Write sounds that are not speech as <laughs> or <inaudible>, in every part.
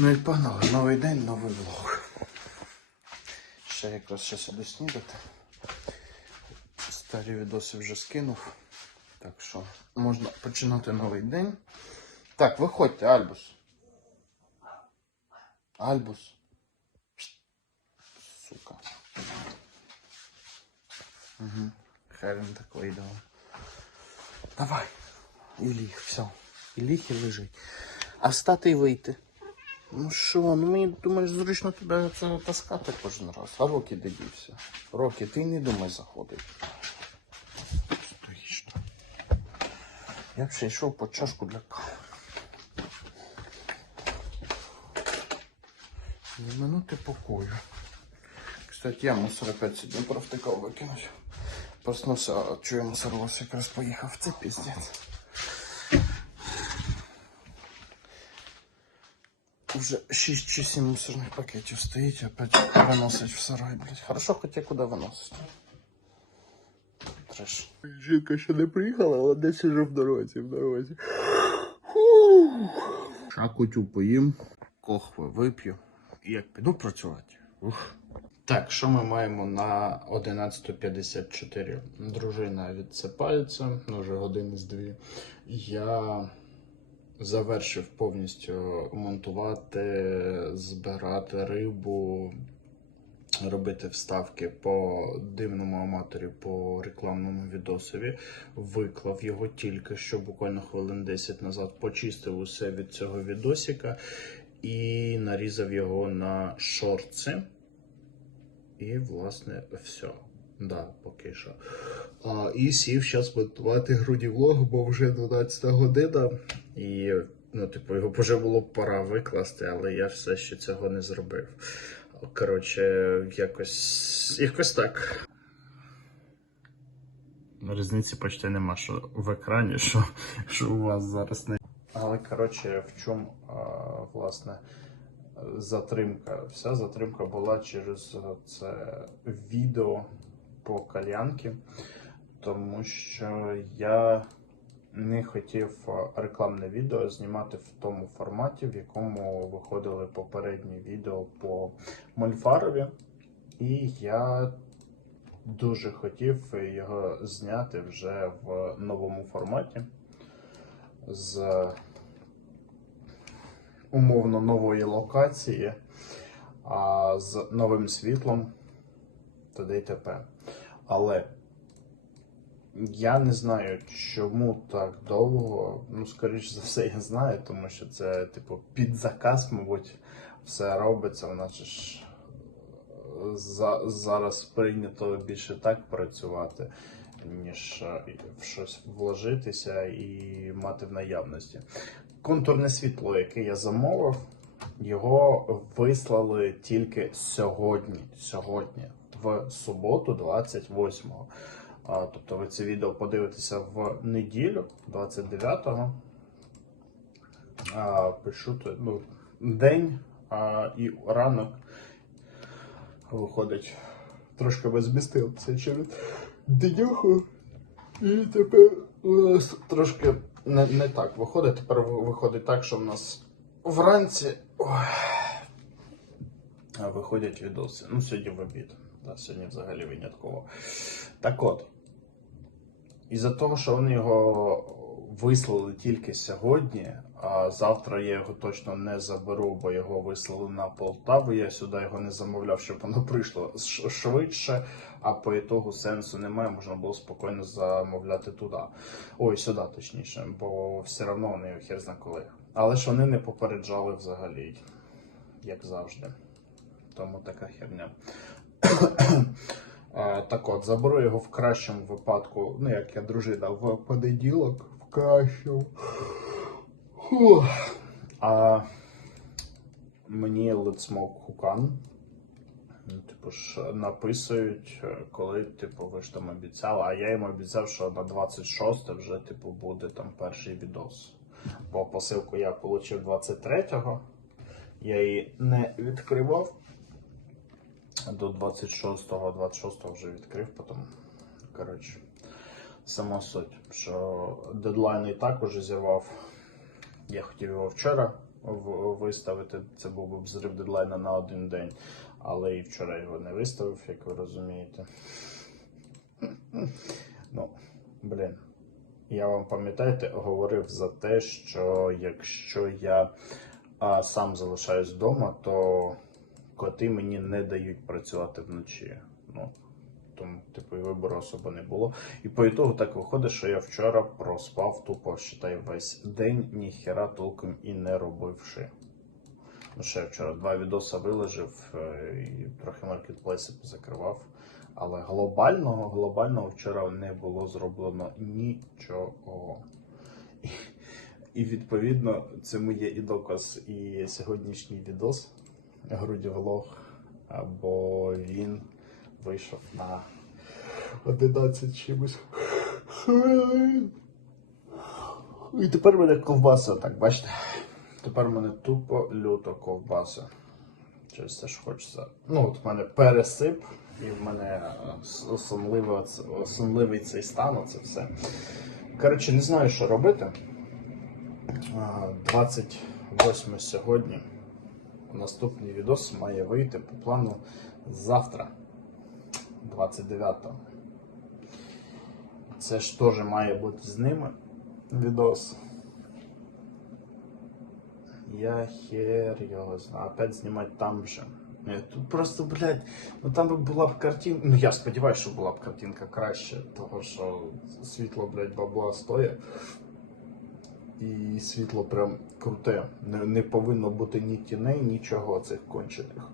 Ну і погнали, новий день, новий влог. Ще якраз ще сюди снідати. Старі відоси вже скинув. Так що можна починати новий день. Так, виходьте, Альбус. Альбус. Сука. Угу. Хай він так вийде. Давай. І ліг, все. І ліг і лежить. А встати і вийти. Ну що, ну мені думаєш, зручно тебе це таскати кожен раз. А роки де дівся? Роки, ти не думай заходити. Стоїш. Я ще йшов по чашку для кави. Ні минути покою. Кстати, я мусор опять сьогодні провтикав викинуть. Проснувся, мусоровоз якраз поїхав. Це піздець. Уже 6 чи 7 мусорних пакетів стоїть, опять виносить в сарай, блядь. Хорошо, хоч я куди виносить. Треш. Жінка ще не приїхала, але десь уже в дорозі, в дорозі. Шакутю поїм, кохви вип'ю. І як піду працювати. Ух. Так, що ми маємо на 11.54? Дружина відсипається, ну вже години з дві. Я завершив повністю монтувати, збирати рибу, робити вставки по дивному аматорі по рекламному відосові. Виклав його тільки що буквально хвилин 10 назад, почистив усе від цього відосика і нарізав його на шорти. І, власне, все. Да, поки що. А, і сів зараз монтувати груді влог, бо вже 12 година. І, ну, типу, його вже було б пора викласти, але я все ще цього не зробив. Коротше, якось, якось так. Різниці почти нема, що в екрані, що, що у вас зараз не. Але коротше, в чому власне затримка? Вся затримка була через це відео по кальянки, тому що я не хотів рекламне відео знімати в тому форматі, в якому виходили попередні відео по Мольфарові. І я дуже хотів його зняти вже в новому форматі з умовно нової локації, а з новим світлом т.д. і т.п. Але я не знаю, чому так довго. Ну, скоріш за все, я знаю, тому що це, типу, під заказ, мабуть, все робиться. У нас ж за, зараз прийнято більше так працювати, ніж е, в щось вложитися і мати в наявності. Контурне світло, яке я замовив, його вислали тільки сьогодні. Сьогодні, в суботу, 28-го. Тобто ви це відео подивитеся в неділю, 29-го. Пишу ну, день і ранок виходить трошки безбістив це через днюху. І тепер у нас трошки не, не так виходить. Тепер виходить так, що в нас вранці ой, виходять відоси. Ну, сьогодні в обід. Да, сьогодні взагалі винятково. Так от. Із-за того, що вони його вислали тільки сьогодні, а завтра я його точно не заберу, бо його вислали на Полтаву. Я сюди його не замовляв, щоб воно прийшло швидше, а по ітогу сенсу немає, можна було спокійно замовляти туди. Ой, сюди точніше, бо все одно вони хер зна коли. Але ж вони не попереджали взагалі, як завжди. Тому така херня. Е, Так от, заберу його в кращому випадку, ну як я дружина, в понеділок, в кращому. Фух. А мені Hukan, ну, типу ж, написують, е, коли, типу, ви ж там обіцяли, а я їм обіцяв, що на 26 вже, типу, буде там перший відос. Бо посилку я отримав 23-го, я її не відкривав до 26-го, 26-го вже відкрив потім. Коротше, сама суть, що дедлайн і так уже зірвав. Я хотів його вчора виставити. Це був би взрив дедлайна на один день. Але і вчора його не виставив, як ви розумієте. Ну, блін. Я вам пам'ятаєте, говорив за те, що якщо я а, сам залишаюсь вдома, то коти мені не дають працювати вночі. Ну, тому, типу, і вибору особо не було. І по ітогу так виходить, що я вчора проспав тупо, считай, весь день, ніхера толком і не робивши. Ну, ще вчора два відоси виложив е, і трохи маркетплейси позакривав. Але глобального, глобального вчора не було зроблено нічого. І, і відповідно, цьому є і доказ і сьогоднішній відос груді влог, бо він вийшов на 11 чимось. І тепер мене ковбаса, так, бачите? Тепер мене тупо люто ковбаса. Через те, що хочеться. Ну, от в мене пересип, і в мене осонливий цей стан, це все. Коротше, не знаю, що робити. 28 сьогодні. Наступний відос має вийти по плану завтра, 29-го. Це ж теж має бути з ними відос. Я хер його знаю. Опять знімати там же. Тут просто, блядь, ну там би була б картинка. Ну я сподіваюся, що була б картинка краще, того що світло, блядь, бабла стоїть. І світло прям круте. Не, не повинно бути ні тіней, нічого цих кончених.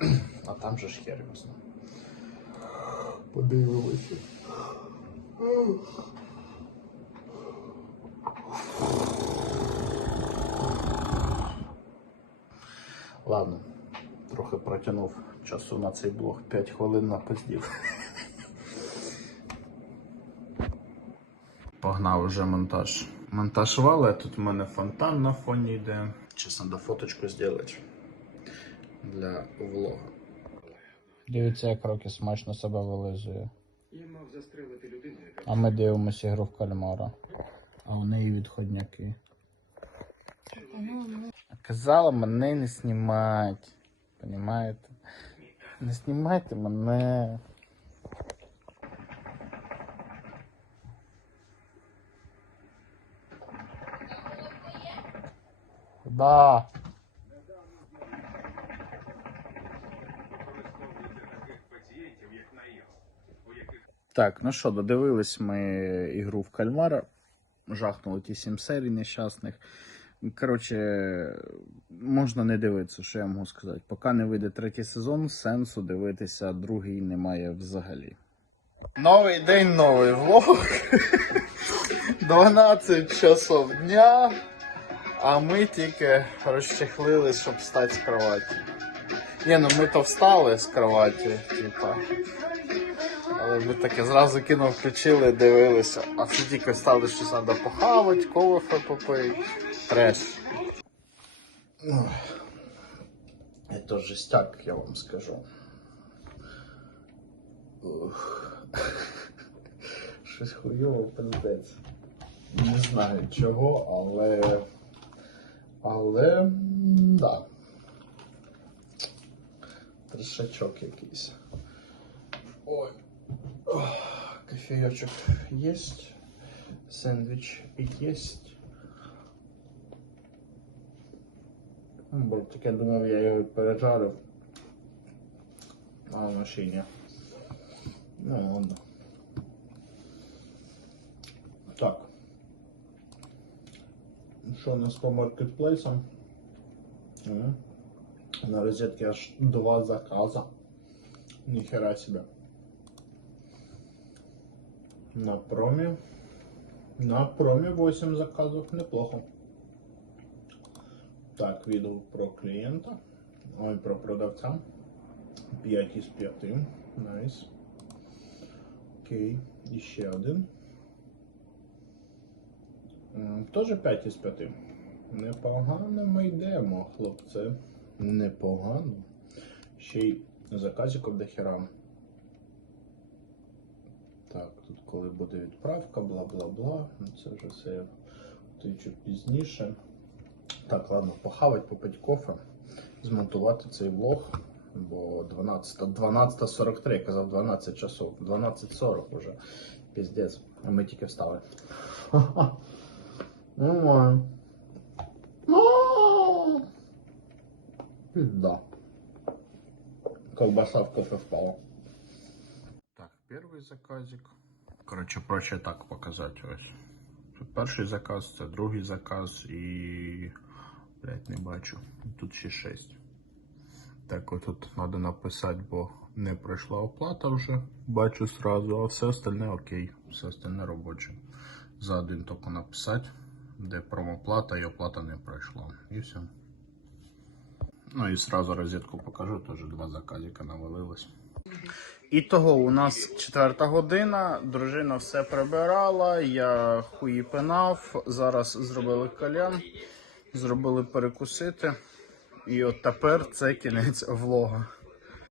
<clears throat> А там же ж хер його знає. Подивимося. Ладно, трохи протягнув часу на цей блог. 5 хвилин напиздів. <laughs> Погнав уже монтаж. Монтаж вали, тут в мене фонтан на фоні йде. Чесно, до фоточку зробити для влога. Дивіться, як роки смачно себе вилизує. Я мав застрелити людину, яка А ми дивимося ігру в кальмара. А у неї відходняки. Казала мене не знімати. Понімаєте? Не знімайте мене. Да. Так, ну що, додивились ми ігру в кальмара. Жахнули ті сім серій нещасних. Коротше, можна не дивитися, що я можу сказати. Поки не вийде третій сезон, сенсу дивитися другий немає взагалі. Новий день, новий влог. <laughs> 12 часов дня. А ми тільки розчехлились, щоб встати з кроваті. Ні, ну ми то встали з кроваті, типа. Але ми таке зразу кіно включили, дивилися. А всі тільки встали, що треба похавати, кофе попити. Треш. Це жестяк, я вам скажу. Щось хуйово пиздець. Не знаю чого, але. Але. Да. Трешачок якийсь. Ой. Кофеечек есть. Сэндвич есть. М, Бо так я думав, я його пережарив. А в машині. Ну ладно. Так. Що у нас по маркетплейсам? На розетке аж два заказа. Нихера себе. На проме. На проме 8 заказов. Неплохо. Так, відео про клієнта. Ой, про продавця. 5 із 5. Найс. Окей. І ще один. Теж 5 із 5. Непогано ми йдемо, хлопці. Непогано. Ще й заказиків до хера. Так, тут коли буде відправка, бла бла бла. Ну, Це вже все включу пізніше. Так, ладно, похавать, попити кофе, змонтувати цей влог. Бо 12, 12.43, я казав 12 часов. 12.40 вже. Піздець. А ми тільки встали. <laughs> Ну, Пизда. Колбаса в кофе впала. Так, перший заказик. Коротше, проще так показати ось. Тут перший заказ, це другий заказ і. Блять, не бачу. Тут ще шесть. Так, от тут треба написати, бо не пройшла оплата вже. Бачу сразу, а все остальне окей. Все остальне робоче. За один тільки написати, де промоплата і оплата не пройшла. І все. Ну і сразу розетку покажу, теж два заказика навалилось. І того у нас четверта година, дружина все прибирала, я хуї пинав, зараз зробили кальян, зробили перекусити. І от тепер це кінець влога.